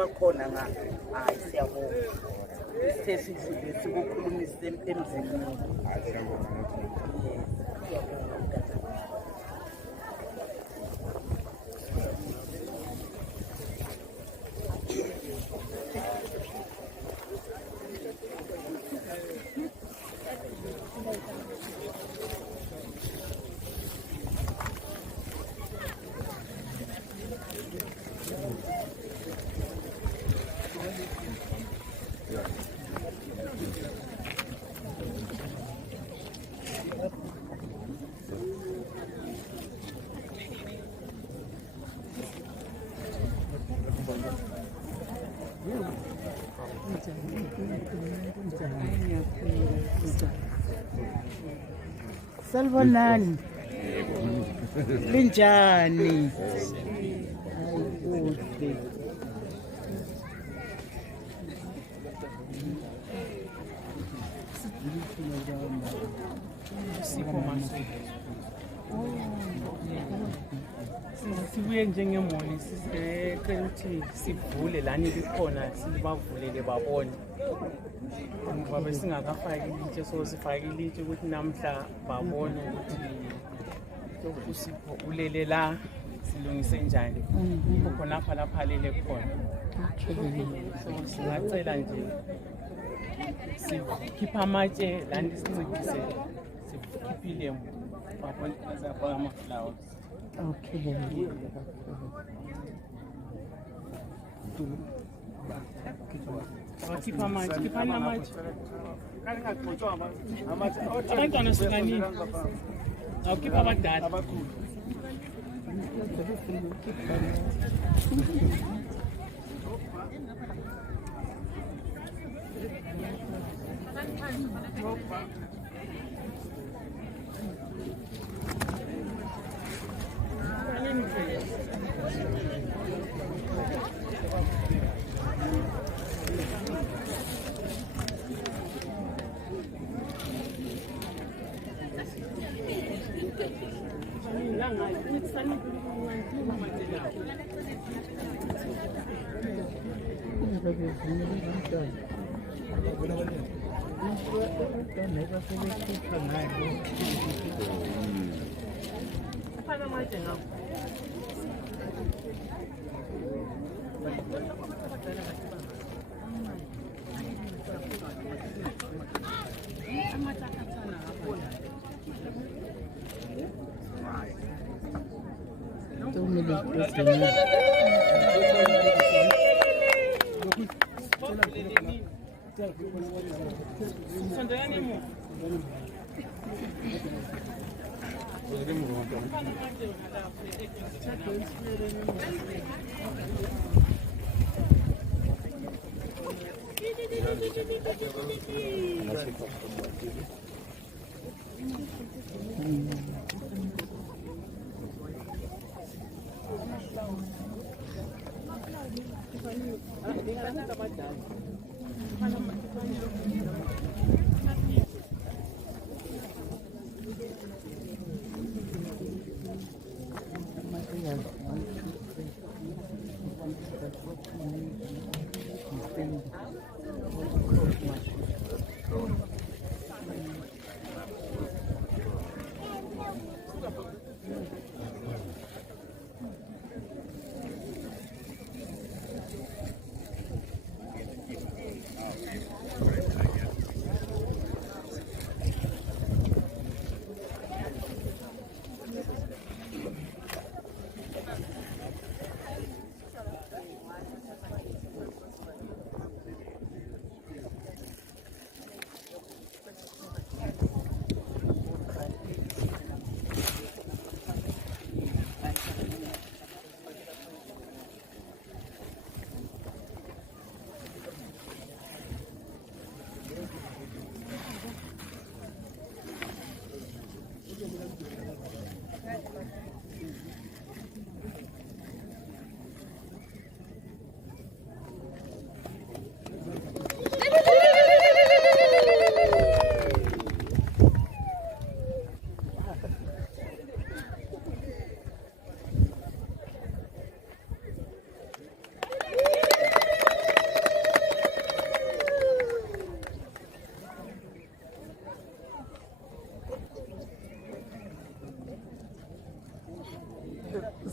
bakhona hayi siyabonga sesizwe sikukhulumisa emzini. Salibonani. Linjani? Sibuye njengemoni sicela ukuthi sivule lani likhona sibavulele babone ngoba besingakafaki ilitshe so sifake ilitshe ukuthi namhla babone ukuthi uSipho ulele la silungise njani khonapha lapha lele khona. So singacela nje sikhipha amatshe lani sincedise sikhiphile babone azabona ama-flowers. Okay. Khipha amatshe, khiphani amatshe. Abantwana sukanini. Awukhipha abadala.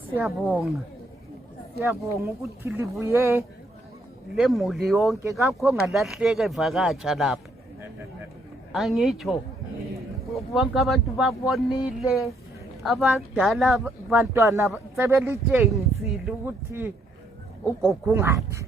Siyabonga. Siyabonga ukuthi libuye lemuli yonke kakho ngalahleka evakatsha lapha. Angitsho. Bonke abantu babonile abadala abantwana sebelitshengisile ukuthi ugogo ungathi